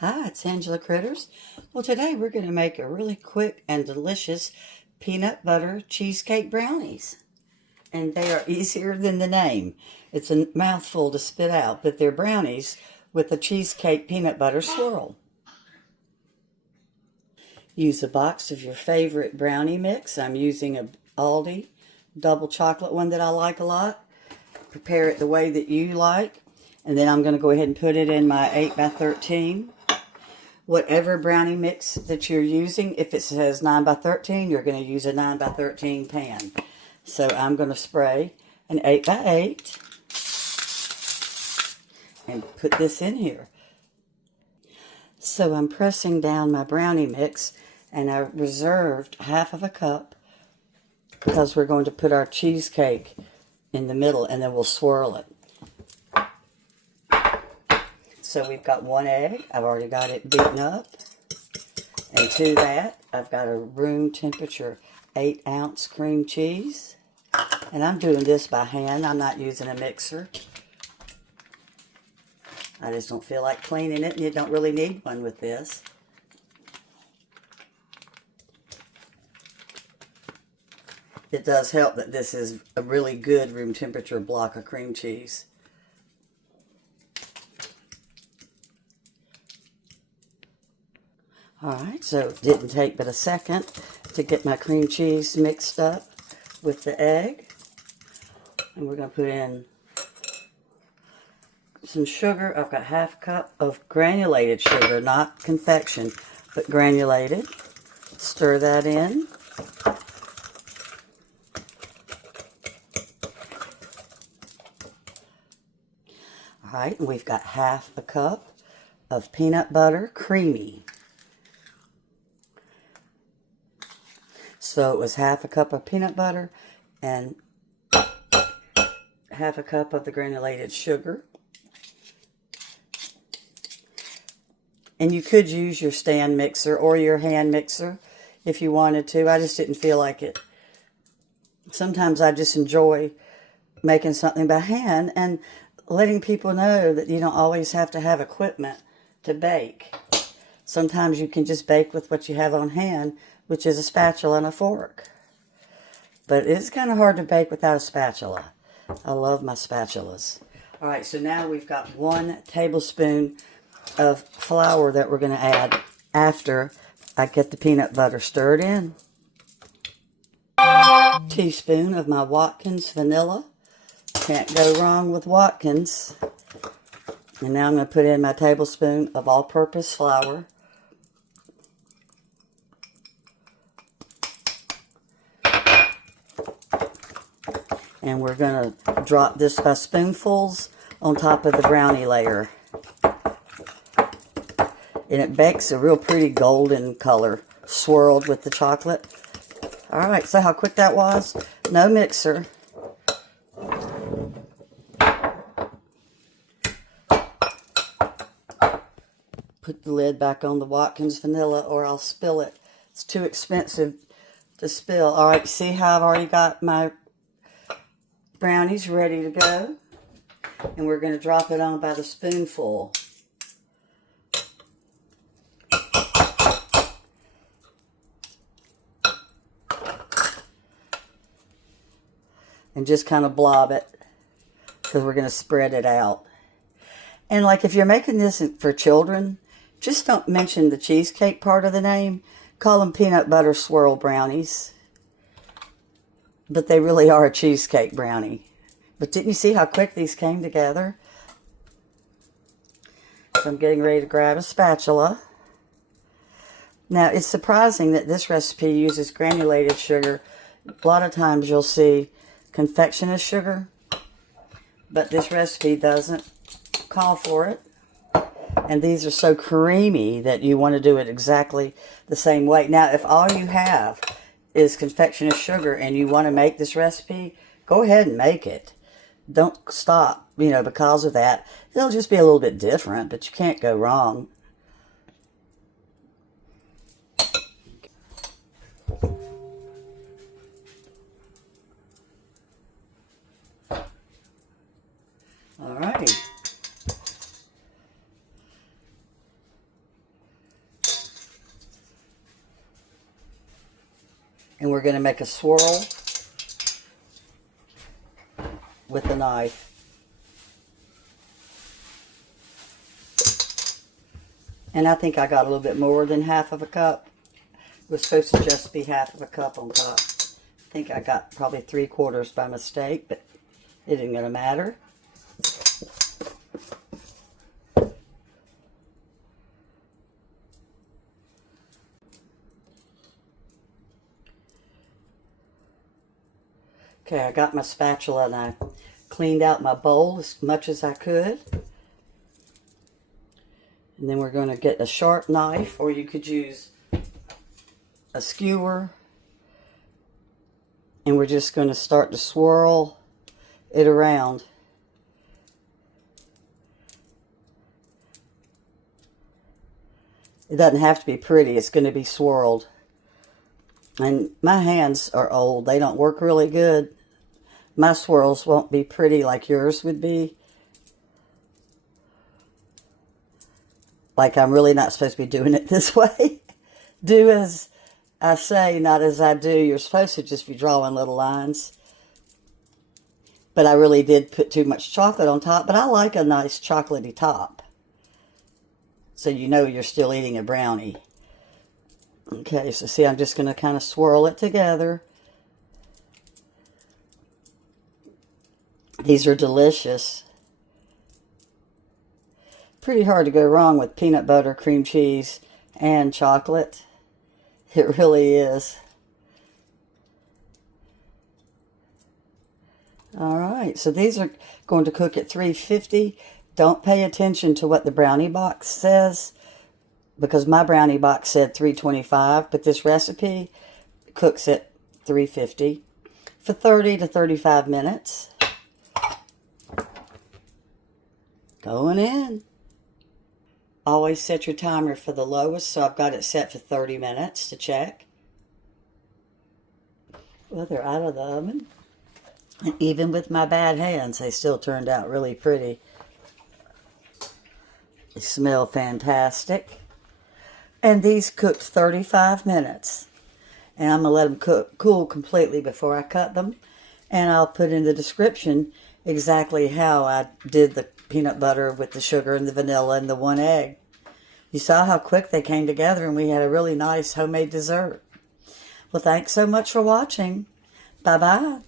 Hi, it's Angela Critters. Well, today we're going to make a really quick and delicious peanut butter cheesecake brownies. And they are easier than the name. It's a mouthful to spit out, but they're brownies with a cheesecake peanut butter swirl. Use a box of your favorite brownie mix. I'm using a Aldi double chocolate one that I like a lot. Prepare it the way that you like. And then I'm going to go ahead and put it in my 8x13. Whatever brownie mix that you're using, if it says 9x13, you're going to use a 9x13 pan. So I'm going to spray an 8x8 and put this in here. So I'm pressing down my brownie mix, and I reserved half of a cup because we're going to put our cheesecake in the middle and then we'll swirl it. So we've got one egg. I've already got it beaten up. And to that, I've got a room temperature 8-ounce cream cheese. And I'm doing this by hand. I'm not using a mixer. I just don't feel like cleaning it, and you don't really need one with this. It does help that this is a really good room temperature block of cream cheese. Alright, so it didn't take but a second to get my cream cheese mixed up with the egg. And we're going to put in some sugar. I've got half a cup of granulated sugar, not confection, but granulated. Stir that in. Alright, and we've got half a cup of peanut butter creamy. So it was half a cup of peanut butter and half a cup of the granulated sugar. And you could use your stand mixer or your hand mixer if you wanted to. I just didn't feel like it. Sometimes I just enjoy making something by hand and letting people know that you don't always have to have equipment to bake. Sometimes you can just bake with what you have on hand, which is a spatula and a fork. But it's kind of hard to bake without a spatula. I love my spatulas. Alright, so now we've got 1 tablespoon of flour that we're going to add after I get the peanut butter stirred in. Teaspoon of my Watkins vanilla. Can't go wrong with Watkins. And now I'm going to put in my tablespoon of all-purpose flour. And we're going to drop this by spoonfuls on top of the brownie layer. And it bakes a real pretty golden color, swirled with the chocolate. Alright, so how quick that was? No mixer. Put the lid back on the Watkins vanilla or I'll spill it. It's too expensive to spill. Alright, see how I've already got my brownies ready to go, and we're going to drop it on by the spoonful. And just kind of blob it because we're going to spread it out. And like if you're making this for children, just don't mention the cheesecake part of the name. Call them peanut butter swirl brownies. But they really are a cheesecake brownie. But didn't you see how quick these came together? So I'm getting ready to grab a spatula. Now, it's surprising that this recipe uses granulated sugar. A lot of times you'll see confectioner's sugar, but this recipe doesn't call for it. And these are so creamy that you want to do it exactly the same way. Now, if all you have is confectioner's sugar and you want to make this recipe, go ahead and make it. Don't stop, because of that. It'll just be a little bit different, but you can't go wrong. Alrighty. And we're going to make a swirl with the knife. And I think I got a little bit more than half of a cup. It was supposed to just be half of a cup on top. I think I got probably 3/4 by mistake, but it isn't going to matter. Okay, I got my spatula and I cleaned out my bowl as much as I could. And then we're going to get a sharp knife, or you could use a skewer. And we're just going to start to swirl it around. It doesn't have to be pretty, it's going to be swirled. And my hands are old, they don't work really good. My swirls won't be pretty like yours would be. Like I'm really not supposed to be doing it this way. Do as I say, not as I do. You're supposed to just be drawing little lines. But I really did put too much chocolate on top. But I like a nice chocolatey top. So you know you're still eating a brownie. Okay, so see, I'm just going to kind of swirl it together. These are delicious. Pretty hard to go wrong with peanut butter, cream cheese, and chocolate. It really is. Alright, so these are going to cook at 350. Don't pay attention to what the brownie box says, because my brownie box said 325, but this recipe cooks at 350 for 30 to 35 minutes. Going in. Always set your timer for the lowest, so I've got it set for 30 minutes to check. Well, they're out of the oven. And even with my bad hands, they still turned out really pretty. They smell fantastic. And these cooked 35 minutes. And I'm going to let them cool completely before I cut them. And I'll put in the description exactly how I did the peanut butter with the sugar and the vanilla and the 1 egg. You saw how quick they came together, and we had a really nice homemade dessert. Well, thanks so much for watching. Bye-bye.